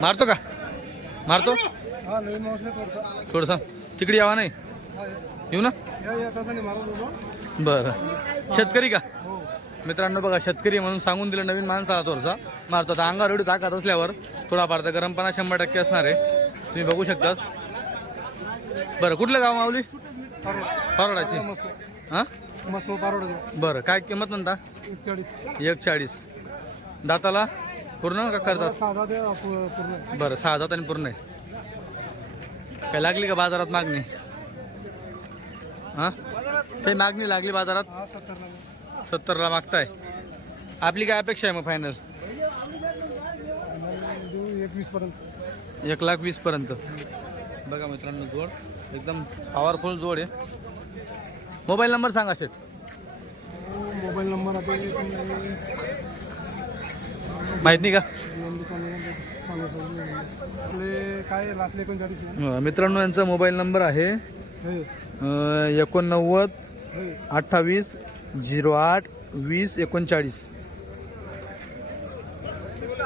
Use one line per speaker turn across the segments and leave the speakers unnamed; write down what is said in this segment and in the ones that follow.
मारतो का? मारतो?
हा थोडसा.
तिकडे यावा नाही? येऊ ना? बरं. शेतकरी का?
हो.
मित्रांनो बघा शेतकरी म्हणून सांगून दिलं नवीन माणसा हा थोडसा. मारतो आता. अंगावर एवढी ताकद असल्यावर थोडाफार तर गरमपणा शंभर टक्के असणार आहे. तुम्ही बघू शकता. बरं कुठलं गाव माऊली?
पारोड
परवडाची
मसो
हां? बरं काय किंमत म्हणता?
एकचाळीस.
एक चाळीस दाताला? पूर्ण का करतात?
साधा द्या पू- पूर्ण
बरं सहा दात आणि पूर्ण आहे. काय लागली का बाजारात मागणी? हां? काही मागणी लागली बाजारात?
हा सत्तर नंबर
सत्तरला मागताय. आपली काय अपेक्षा आहे मग फायनल
देऊ एकवीस पर्यंत
एक लाख वीस पर्यंत. बघा मित्रांनो जोड. एकदम पॉवरफुल जोड आहे. मोबाईल नंबर सांगा शेट
मोबाईल नंबर आता एक
माहीत नाही का? मित्रांनो यांचा मोबाईल नंबर आहे एकोणनव्वद अठ्ठावीस झिरो आठ वीस एकोणचाळीस.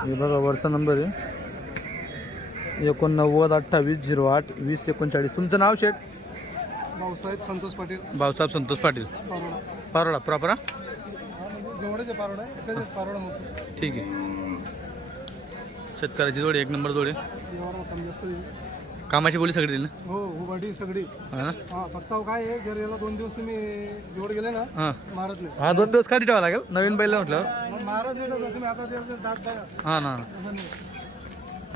हे बघा वरचा नंबर आहे. एकोणनव्वद अठ्ठावीस झिरो आठ वीस एकोणचाळीस. तुमचं नाव शेट
भाऊसाहेब संतोष पाटील.
भाऊसाहेब संतोष पाटील.
पारोडा
प्रॉपरा
म्हणजे
ठीक आहे. शेतकऱ्याची जोड एक नंबर जोड. आहे
व्यवहार कमी जास्त येईल.
कामाची बोली सगळी दिली ना?
हो उभाटी सगळी.
हा ना?
हा फक्त अहो काय आहे जर याला दोन दिवस तुम्ही जोड गेले ना
हां.
मारत नाही.
हा दोन दिवस काढी ठेवा लागेल? नवीन बैल म्हटलं.
मग महाराज नाही तसं तुम्ही आता ते दात बघा
हां ना
तसं नाही.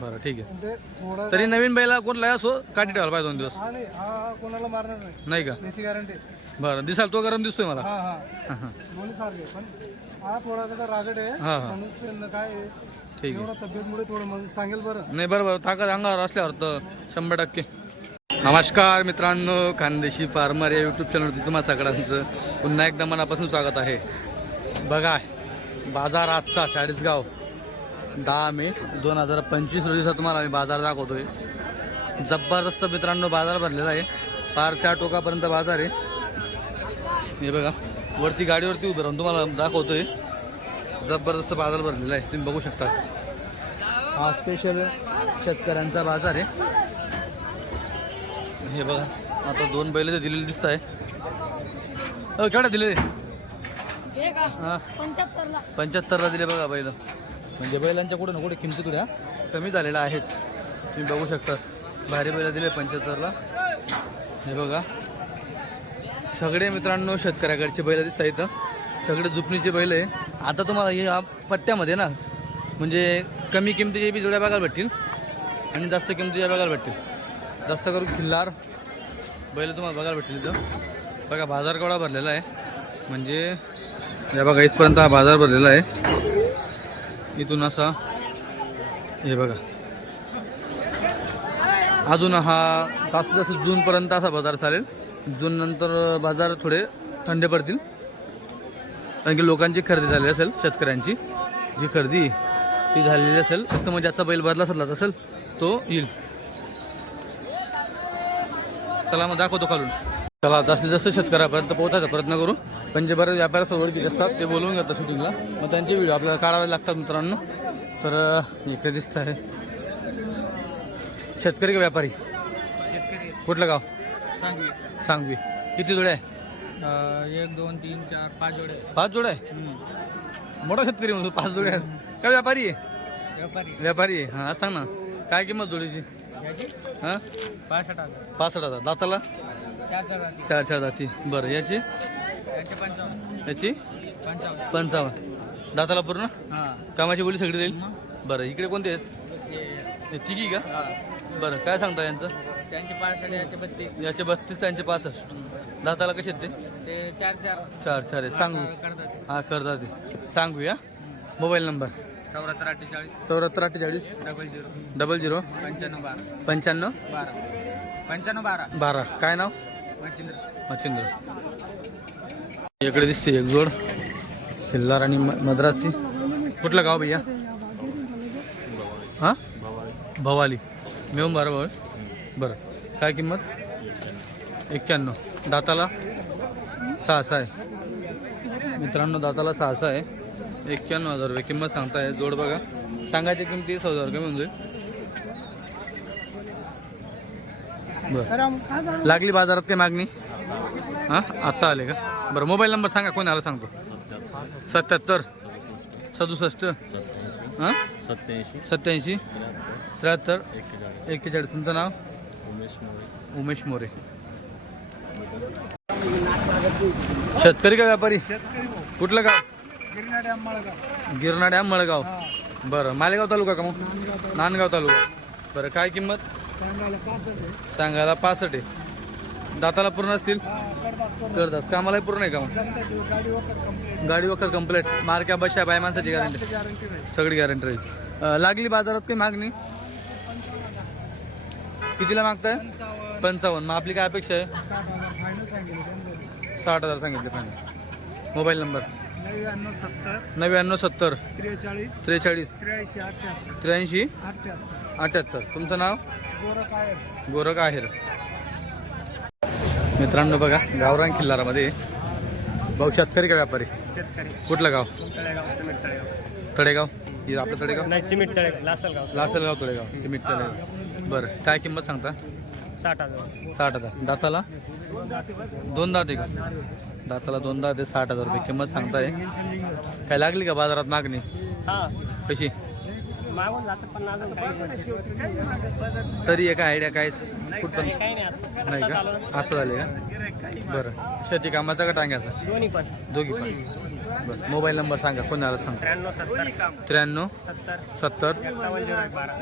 बरं ठीक आहे.
ते थोडं
तरी नवीन बैला कोणला असो काढी ठेवायला पाहिजे दोन दिवस?
हा नाही हा कोणाला मारणार नाही.
नाही का?
त्याची गॅरंटी
बरं दिसाल तो गरम दिसतोय मला.
हा हा.
हां हां.
दोन्ही सारखे पण हा थोडा त्याचा रागट आहे.
हा, हा.
काय आहे,
ठीक आहे.
तब्येतमुळे थोडं मग सांगेल बरं.
नाही बरं बरं. ताकद अंगावर असल्यावर तर शंभर टक्के. नमस्कार मित्रांनो खानदेशी फार्मर या यूट्यूब चॅनलवरती तुम्हा सगळ्यांचं पुन्हा एकदा मनापासून स्वागत आहे. बघा बाजार आजचा चाळीसगाव. दहा मे दोन हजार पंचवीस रोजीचा तुम्हाला मी बाजार दाखवतोय. जबरदस्त मित्रांनो बाजार भरलेला आहे. पार त्या टोकापर्यंत बाजार आहे. हे बघा वरती गाडीवरती उभं राहून तुम्हाला दाखवतोय. जबरदस्त बाजार भरलेला आहे. तुम्ही बघू शकता. हा स्पेशल शेतकऱ्यांचा बाजार आहे. हे बघा आता दोन बैल ते दिलेले दिसत आहे केवढ्या दिलेले? हा
पंच्याहत्तरला.
दिले बघा बैल. म्हणजे बैलांच्या कुठे ना कुठे किमती थोड्या कमी झालेल्या आहेत. तुम्ही बघू शकता. भारी बैल दिले पंच्याहत्तरला. हे बघा. सगळे मित्रांनो शेतकऱ्याकडचे बैल दिसत इथं सगळे जुपणीचे बैल आहे. आता तुम्हाला या पट्ट्यामध्ये ना म्हणजे कमी किमतीचे बी जोड्या बघायला भेटतील आणि जास्त किमतीच्या बघायला भेटतील. जास्त करून खिल्लार बैल तुम्हाला बघायला भेटतील इथं. बघा बाजार केवढा भरलेला आहे. म्हणजे या बघा इथपर्यंत हा बाजार भरलेला आहे. इथून असा हे बघा. अजून हा जास्तीत जास्त जूनपर्यंत असा बाजार चालेल. जून नंतर बाजार थोडे थंडे पडतील. कारण की लोकांची खरेदी झालेली असेल शेतकऱ्यांची. जी खरेदी ती झालेली असेल फक्त मग ज्याचा बैल बदला सल्ला असेल तो येईल. चला मग दाखवतो खालून. चला जास्तीत जास्त शेतकऱ्यापर्यंत पोहोचायचा प्रयत्न करू. पण जे बरेच व्यापाऱ्या ओळखीचे असतात ते बोलवून घेतात शूटिंगला. मग त्यांचे व्हिडिओ आपल्याला काढावे लागतात मित्रांनो. तर इकडे दिसत आहे. शेतकरी का व्यापारी?
शेतकरी.
कुठलं गाव?
सांगवी.
सांगवी. किती जोड्या आहे?
एक दोन तीन चार पाच जोडे.
पाच जोड्या आहे मोठा शेतकरी म्हणतो पाच आहेत. काय व्यापारी आहे?
व्यापारी.
व्यापारी आहे. हां सांग ना. काय किंमत जोडीची? हां?
पासष्ट हजार.
पासष्ट हजार. दाताला?
चार हजार
चार चार जाती बरं याची?
याचे पंचावन्न.
याची?
पंचावन्न.
पंचावन्न. दाताला पूर्ण?
हां.
कामाची बोली सगळी देईल? बरं इकडे कोणते आहेत? हे तिघी का? बरं काय सांगता यांचं?
त्यांचे पासष्ट याचे बत्तीस.
याचे बत्तीस त्यांचे पासष्ट. दाताला कसे आहेत ते?
ते चार चार.
चार चार आहे सांगू.
करतात
हां करता ते. सांगू या मोबाईल नंबर?
चौऱ्याहत्तर अठ्ठेचाळीस.
चौऱ्याहत्तर अठ्ठेचाळीस.
Double zero.
Double zero.
पंच्याण्णव बारा.
पंच्याण्णव?
बारा. पंच्याण्णव बारा.
बारा. काय नाव?
मच्छिंद्र.
मच्छिंद्र. इकडे दिसते एक जोड. सिल्लार आणि म- मद्रासी. कुठलं गाव भैया? हां? भवाली. मेवून बारा भाऊ बरं. काय किंमत? एक्क्याण्णव. दाताला? सहासा आहे. मित्रांनो दाताला सहासा आहे. एक्क्याण्णव हजार रुपये किंमत सांगताय. जोड बघा. सांगायची किंमत तीस हजार होऊन जाईल. बरं. लागली बाजारात काय मागणी? हां? आत्ता आले का? बरं मोबाईल नंबर सांगा. कोणी आला सांगतो? सत्याहत्तर. सदुसष्ट. हां?
सत्याऐंशी.
सत्याऐंशी. त्र्याहत्तर.
एक्केचाळीस.
तुमचं नाव?
उमेश मोरे.
उमेश मोरे. शेतकरी का व्यापारी? कुठलं गाव?
गिरनाडे आंबाळगाव
गिरनाड्या मळगाव. बरं. मालेगाव तालुका का मग?
नांदगाव तालुका.
बरं काय किंमत?
सांगायला पासष्ट आहे.
दाताला पूर्ण असतील?
करतात
कामालाही पूर्ण आहे का मग?
गाडी वखत कंप्लीट
गाडी वखर कंप्लीट मार्क्या बशा बाय माणसाची गॅरंटी सगळी गॅरंटी राहील. लागली बाजारात काही मागणी? कितीला मागताय?
पंचावन्न.
पंचावन्न मग आपली काय अपेक्षा आहे?
साठ हजार फायनल सांगितलं त्यांनी
साठ हजार सांगितले. Final mobile number?
नव्याण्णव सत्तर.
नव्याण्णव सत्तर
त्रेचाळीस.
त्रेचाळीस
त्र्याऐंशी. अठ्ठ्याहत्तर
त्र्याऐंशी
अठ्ठ्याहत्तर
अठ्याहत्तर. तुमचं नाव?
गोरख आहे
गोरख आहेर. मित्रांनो बघा गावरान किल्लारामध्ये भाऊ शेतकरी का व्यापारी?
शेतकरी.
कुठलं गाव?
तळेगाव सिमेंट तळेगाव.
तडेगाव हे आपलं तडेगाव
नाही सिमेंट तळेगाव लासलगाव.
लासलगाव तडेगाव सिमिट तडेगाव बरं. काय किंमत सांगता?
साठ हजार.
साठ हजार. दाताला? दोन दात का? दाताला दोन दात साठ हजार रुपये. किंमत सांगताय. काय लागली का बाजारात मागणी?
हा.
कशी? तरी एक आयडिया काय? कुठं
नाही
का? आता झाले का? बरं. शेती कामाचा का टांग्याचा?
दोन्ही पण.
दोघी पण. बरं. मोबाईल नंबर सांगा कोणाला सांगा?
त्र्याण्णव सत्तर.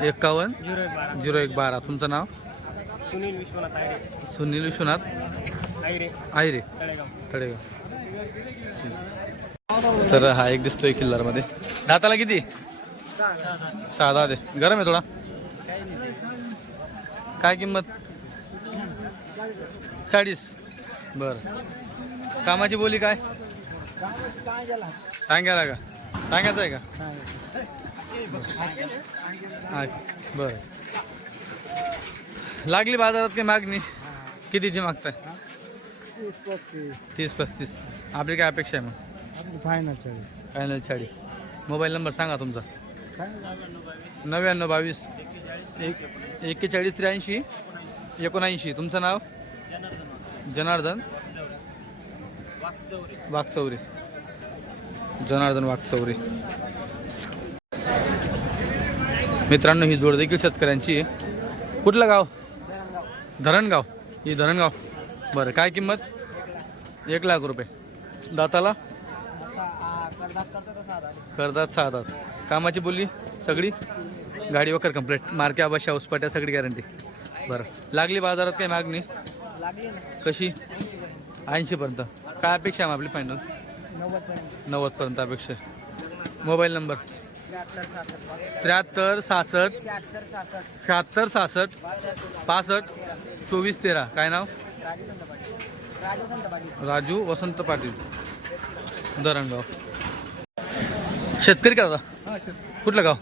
एकावन्न झिरो एक बारा.
तुमचं नाव?
सुनील विश्वनाथ आयरे
सुनील विश्वनाथ?
आयरे
आयरे
तळेगाव.
तर हा एक दिसतोय किल्लारमध्ये. दाताला किती? दहा दे. गरम आहे थोडा. काय किंमत? चाळीस. बर. कामाची बोली काय? सांगायला का? सांगायचं आहे का? बर. लागली बाजारात काही मागणी? कितीची मागताय? तीस पस्तीस. आपली काय अपेक्षा आहे मग?
फायनल चाळीस.
फायनल चाळीस. मोबाईल नंबर सांगा तुमचा. नव्याण्णव बावीस. एक एक्केचाळीस त्र्याऐंशी. एकोणऐंशी. तुमचं नाव? जनार्दन. वाघचौरे जनार्दन वाघचौरे मित्रांनो ही जोड देखील शेतकऱ्यांची आहे. कुठलं गाव? धरणगाव. ही धरणगाव. बरं काय किंमत? एक लाख रुपये. दाताला? करतात सहा दात. कामाची बोलली सगळी? गाडी वकर कंप्लीट. मार्क्या बशा उसपाट्या सगळी गॅरंटी बरं. लागली बाजारात काही मागणी? कशी? ऐंशीपर्यंत काय अपेक्षा आहे आपली फायनल नव्वदपर्यंत. अपेक्षा आहे. Mobile number? त्र्याहत्तर सहासष्ट. शहात्तर सहासष्ट. पासष्ट. चोवीस तेरा. काय नाव? राजू वसंत पाटील. धरणगाव. शेतकरी का दादा
हा शेत
कुठलं गाव?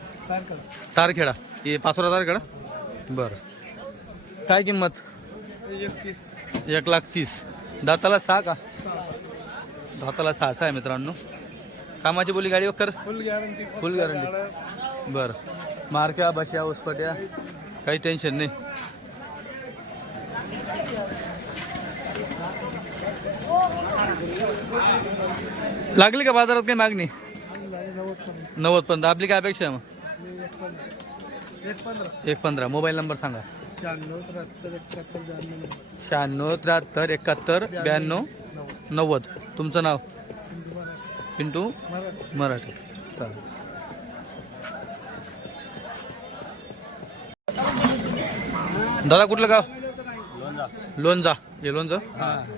तारखेडा. हे पाचोरा तारखेडा? बरं. काय किंमत?
एकतीस.
एक लाख तीस. दाताला सहा का? दाताला सहा सहा आहे मित्रांनो. कामाची बोली गाडी वकर
फुल गॅरंटी
फुल गॅरंटी बरं. मारक्या बशा उसपट्या काही टेन्शन नाही. लागली का बाजारात काही मागणी?
नव्वद
पंधरा. आपली काय अपेक्षा आहे मग?
एक पंधरा.
मोबाईल नंबर सांगा.
शहाण्णव त्र्याहत्तर एकाहत्तर ब्याण्णव.
शहाण्णव त्र्याहत्तर एकाहत्तर ब्याण्णव
नव्वद.
तुमचं नाव? पिंटू
मराठी.
मराठी. चालेल. दादा कुठलं गाव? लोणजा. हे. लोणचं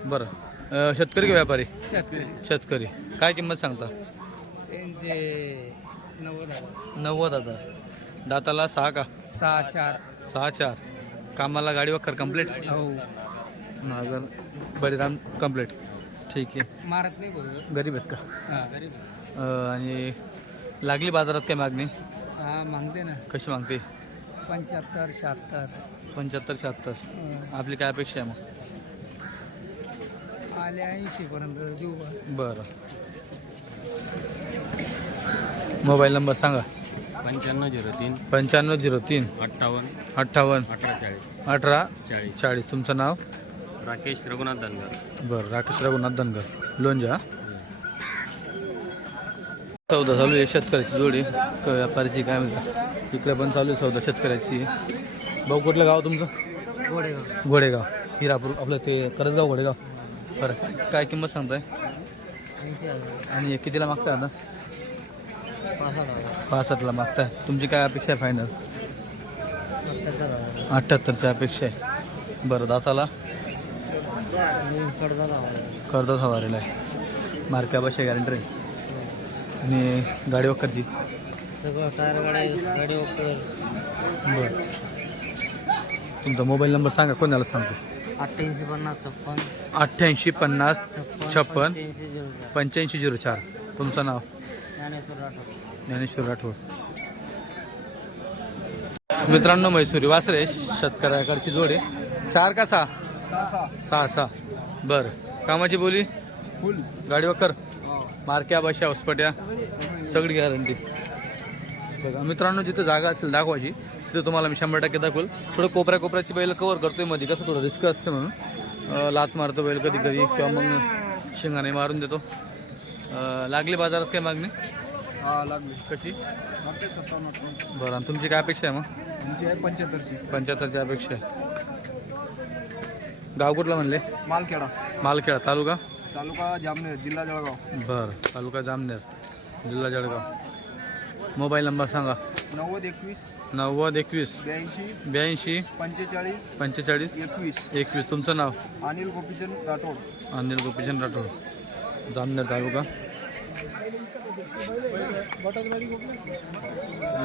बरं. अं, शेतकरी का व्यापारी?
शेतकरी.
शेतकरी. काय किंमत सांगता?
त्यांचे नव्वद हजार.
नव्वद हजार. दाताला सहा का?
सहा चार.
सहा चार. कामाला गाडी वखर कंप्लीट
हो.
नागर बळीराम कंप्लीट ठीक आहे.
मारत नाही बोल
गरीब आहेत का?
हा गरीब
आणि लागली बाजारात काय मागणी?
हा मागते ना.
कशी मागते?
पंच्याहत्तर शहात्तर.
पंच्याहत्तर शहात्तर. आपली काय अपेक्षा आहे मग?
आले ऐंशी पर्यंत देऊ
बरं. मोबाईल नंबर सांगा.
पंच्याण्णव झिरो तीन.
पंच्याण्णव झिरो तीन.
अठ्ठावन्न.
अठ्ठावन्न.
अठरा चाळीस.
अठरा
चाळीस.
चाळीस. तुमचं नाव?
राकेश रघुनाथ धनगर.
बरं राकेश रघुनाथ धनगर. लोणजा सौदा चालू आहे शेतकऱ्याची जोडी. क- व्यापाऱ्याची काय म्हणतात इकडे पण चालू आहे सौदा शेतकऱ्याची. भाऊ कुठलं गाव तुमचं? घोडेगाव. हिरापूर. आपलं ते करजगाव घोडेगाव. बरं काय- काय किंमत सांगताय? आणि हे कितीला मागताय आता? पासष्टला मागताय तुमची काय अपेक्षा आहे फायनल अठ्ठ्याहत्तरची अपेक्षा आहे. बरं दाताला? कर्जत हवारेला आहे. मार्का बशा गॅरंटर आहे आणि गाडी वखरची बरं. तुमचा मोबाईल नंबर सांगा कोणाला सांगतो
अठ्ठ्याऐंशी पन्नास छप्पन.
अठ्ठ्याऐंशी पन्नास छप्पन
पंच्याऐंशी झिरो चार.
पंच्याऐंशी झिरो चार. तुमचं नाव?
ज्ञानेश्वर राठोड.
मित्रांनो मैसुरी वासरे शेतकऱ्याकडची जोड आहे. चार का सहा? सहा सहा. बरं. कामाची बोली?
फुल
गाडी वकर मारक्या बशा हॉस्पट्या सगळी गॅरंटी बघा मित्रांनो जिथं जागा असेल दाखवायची तिथं तुम्हाला मी शंभर टक्के दाखवेल. थोडं कोपऱ्या कोपऱ्याची बैल कवर करतोयमध्ये कसं थोडं रिस्क असते म्हणून. लात मारतो बैल कधी कधी किंवा मग शिंगाने मारून देतो. लागली बाजारात काय मागणी?
हा लागली.
कशी?
सत्तावन्न
बरं आणि तुमची काय अपेक्षा आहे मग?
तुमची आहे पंच्याहत्तरची.
पंच्याहत्तरची अपेक्षा आहे. गाव कुठला म्हणले?
मालखेडा.
मालखेडा तालुका?
तालुका जामनेर जिल्हा जळगाव.
बरं तालुका जामनेर जिल्हा जळगाव. मोबाईल नंबर सांगा.
नव्वद एकवीस
नव्वद एकवीस
ब्याऐंशी
ब्याऐंशी
पंचेचाळीस
पंचेचाळीस
एकवीस.
एकवीस. तुमचं नाव?
अनिल गोपीचंद राठोड.
अनिल गोपीचंद राठोड. जामनेर तालुका.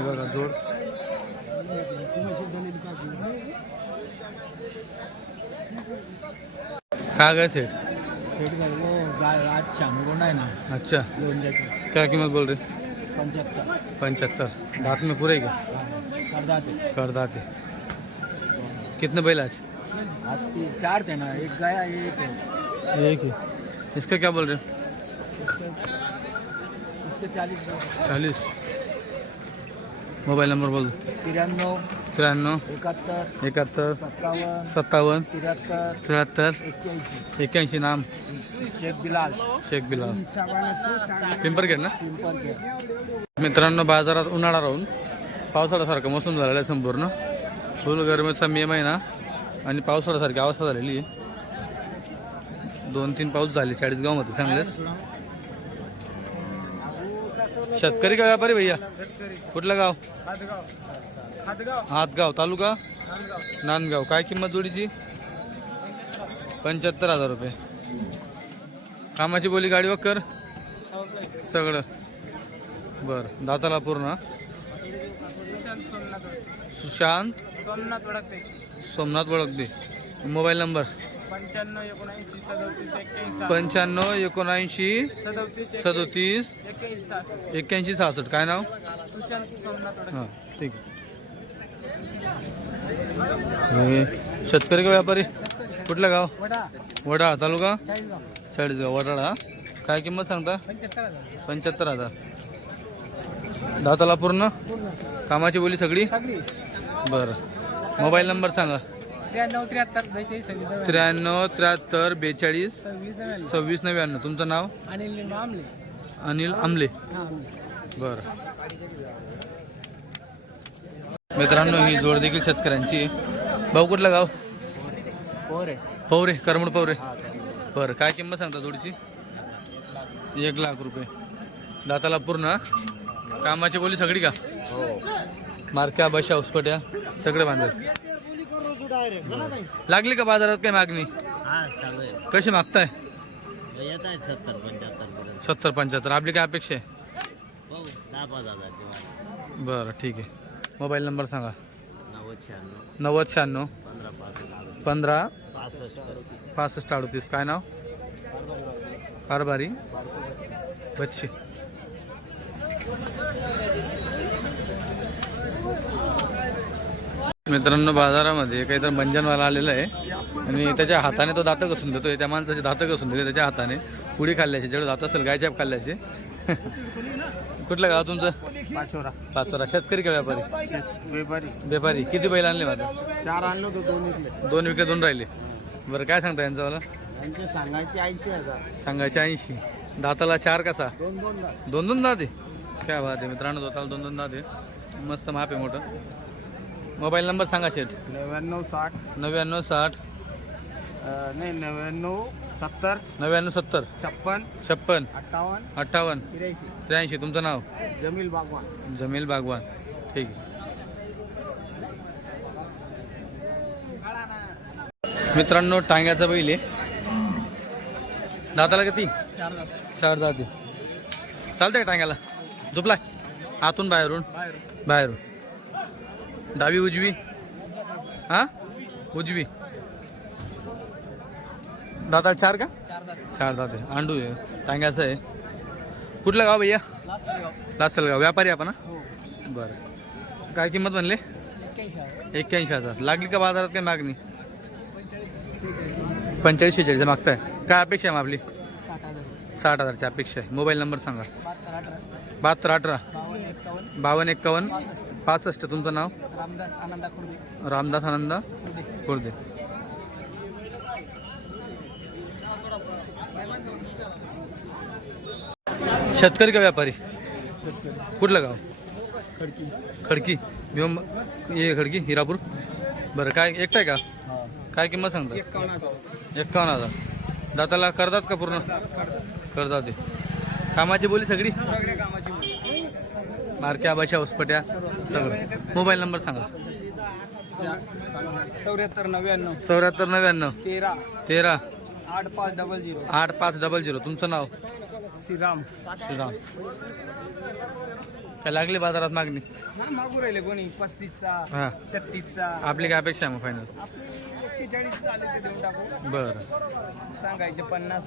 बघा सेट
गाय आज शामगोंड आहे ना
अच्छा। क्या कीमत बोल रहे? पंचहत्तर। दांत में पूरे क्या? कर दाते कितने बैल आज?
चार थे ना एक गाय एक है
एक ही। इसका क्या बोल रहे हो?
चालीस
मोबाईल नंबर बोल.
त्र्याण्णव
त्र्याण्णव
एकाहत्तर
एकाहत्तर
सत्तावन्न
सत्तावन्न
त्र्याहत्तर
त्र्याहत्तर
एक्क्याऐंशी.
नाम.
शेख बिलाल.
शेख बिलाल. पिंपरगेट ना.
पिंपरखेड
मित्रांनो बाजारात उन्हाळा राहून पावसाळ्यासारखं मोसम झालेला आहे संपूर्ण. फुल गरमीचा मे महिना आणि पावसाळ्यासारखी अवस्था झालेली आहे. दोन तीन पाऊस झाले चाळीसगावमध्ये चांगलेच. शेतकरी का व्यापारी भैया? कुठलं गाव? हातगाव तालुका? नांदगाव. काय किंमत जोडीची? पंच्याहत्तर हजार रुपये. कामाची बोली गाडी वक्कर? सगळं. बर दाताला पूर्ण. Sushant?
Somnath
Walgade mobile number?
पंच्याण्णव एकोणऐंशी सदोतीस एक्क्याऐंशी
पंच्याण्णव एकोणऐंशी
सदोतीस
सदोतीस
एक्क्याऐंशी सहासष्ट
एक्क्याऐंशी सहासष्ट. काय नाव?
सुशांत सोमनाथ वडकते
हां ठीक हे शेतकरी का व्यापारी? कुठलं गाव?
वडा.
वडाळा तालुका?
चाळीसगाव.
वडाळा. काय किंमत सांगता?
पंच्याहत्तर हजार.
दाताला पूर्ण? कामाची बोली सगळी. बरं. मोबाईल नंबर सांगा.
त्र्याण्णव त्र्याहत्तर बेचाळीस सव्वीस. नव्याण्णव.
त्र्याण्णव त्र्याहत्तर बेचाळीस
सव्वीस नव्याण्णव.
सव्वीस नव्याण्णव. तुमचं नाव?
अनिल मामले
अनिल आमले.
हा आमले.
बरं. मित्रांनो ही जोड देखील शेतकऱ्यांची. आहे. भाऊ कुठलं गाव?
पोरे
पवरे करमड पवरे बरं काय किंमत सांगता जोडीची? एक लाख रुपये. दाताला पूर्ण हा? कामाची बोली सगळी का? मारक्या बशा उसपट्या सगळे बांधत लागली का बाजारात काय मागणी?
हा
कशी मागताय?
सत्तर पंच्याहत्तर पर्यंत.
सत्तर पंच्याहत्तर. आपली काय अपेक्षा आहे?
हो
बरं ठीक आहे. मोबाईल नंबर सांगा.
नव्वद शहाण्णव. पंधरा
पंधरा.
पासष्ट
पासष्ट अडतीस. काय नाव? कारभारी बच्चे. मित्रांनो बाजारामध्ये काहीतरी मंजनवाला आलेला आहे. आणि त्याच्या हाताने तो दातं घसून देतोय. त्या माणसाचे दातं घसून दिले त्याच्या हाताने. पुडी खाल्ल्याचे जेवढे दात असेल गायच्या खाल्ल्याचे. कुठलं गाव तुमचं?
पाचोरा.
पाचोरा. शेतकरी का व्यापारी?
व्यापारी.
व्यापारी. किती बैल आणले माझं
चार आणलो तो दोन इथले
दोन विकत दोन राहिले. बरं काय सांगता यांचं मला?
सांगायचे ऐंशी हजार.
सांगायचे ऐंशी. दाताला चार कसा?
दोन दोन
दोन दोन दाते काय बात आहे. मित्रांनो दाताला दोन दोन दाते मस्त माप आहे मोठं. मोबाईल नंबर सांगा शेठ.
नव्याण्णव साठ.
नव्याण्णव साठ.
नाही नव्याण्णव सत्तर.
नव्याण्णव सत्तर.
छप्पन.
छप्पन.
अठ्ठावन्न.
अठ्ठावन्न.
त्र्याऐंशी.
त्र्याऐंशी. तुमचं नाव?
जमील बागवान.
जमील बागवान. ठीक आहे. मित्रांनो टांग्याचा बैल आहे. दाताला किती?
चार
चार दाते चालतंय टांग्याला? झोपलाय? आतून बाहेरून. बाहेरून. डावी उजवी. हा? उजवी. दाताला चार का? चार दाते. आंडू आहे. टांग्याचं आहे. कुठलं गाव भैया? लासलगाव. व्यापारी आपण हा?
हो.
बरं. काय किंमत म्हणले? एक्क्याऐंशी हजार. लागली का बाजारात काय मागणी? पंचेचाळीस शेहेचाळीस मागताय. काय अपेक्षा आहे मग आपली?
साठ हजार
साठ हजारची अपेक्षा आहे. मोबाईल नंबर सांगा.
बहात्तर अठरा. बावन्न एक्कावन्न पासष्ट
तुमचं नाव?
रामदास आनंदा खुर्दे.
रामदास आनंद
खुर्दे.
शेतकरी का व्यापारी? कुठलं गाव?
खडकी.
खडकी. ये खडकी हिरापूर? बरं काय एकटाय का? काय किंमत सांगता? एक्कावन्न हजार. दाताला करतात का पूर्ण? करतात. कामाची बोली सगळी? मारक्या बाशा उसपट्या सगळं. मोबाईल नंबर सांगा.
चौऱ्याहत्तर नव्याण्णव.
चौऱ्याहत्तर नव्याण्णव.
तेरा.
तेरा.
आठ पाच डबल झिरो
आठ पाच डबल झिरो तुमचं नाव?
श्रीराम.
श्रीराम. काय लागली बाजारात मागणी?
मागू राहिले कोणी? पस्तीसचा
हां.
छत्तीसचा.
आपली काय अपेक्षा आहे मग फायनल
आपले एक्केचाळीस आले ते देऊन टाकू.
बरं.
सांगायचे पन्नास.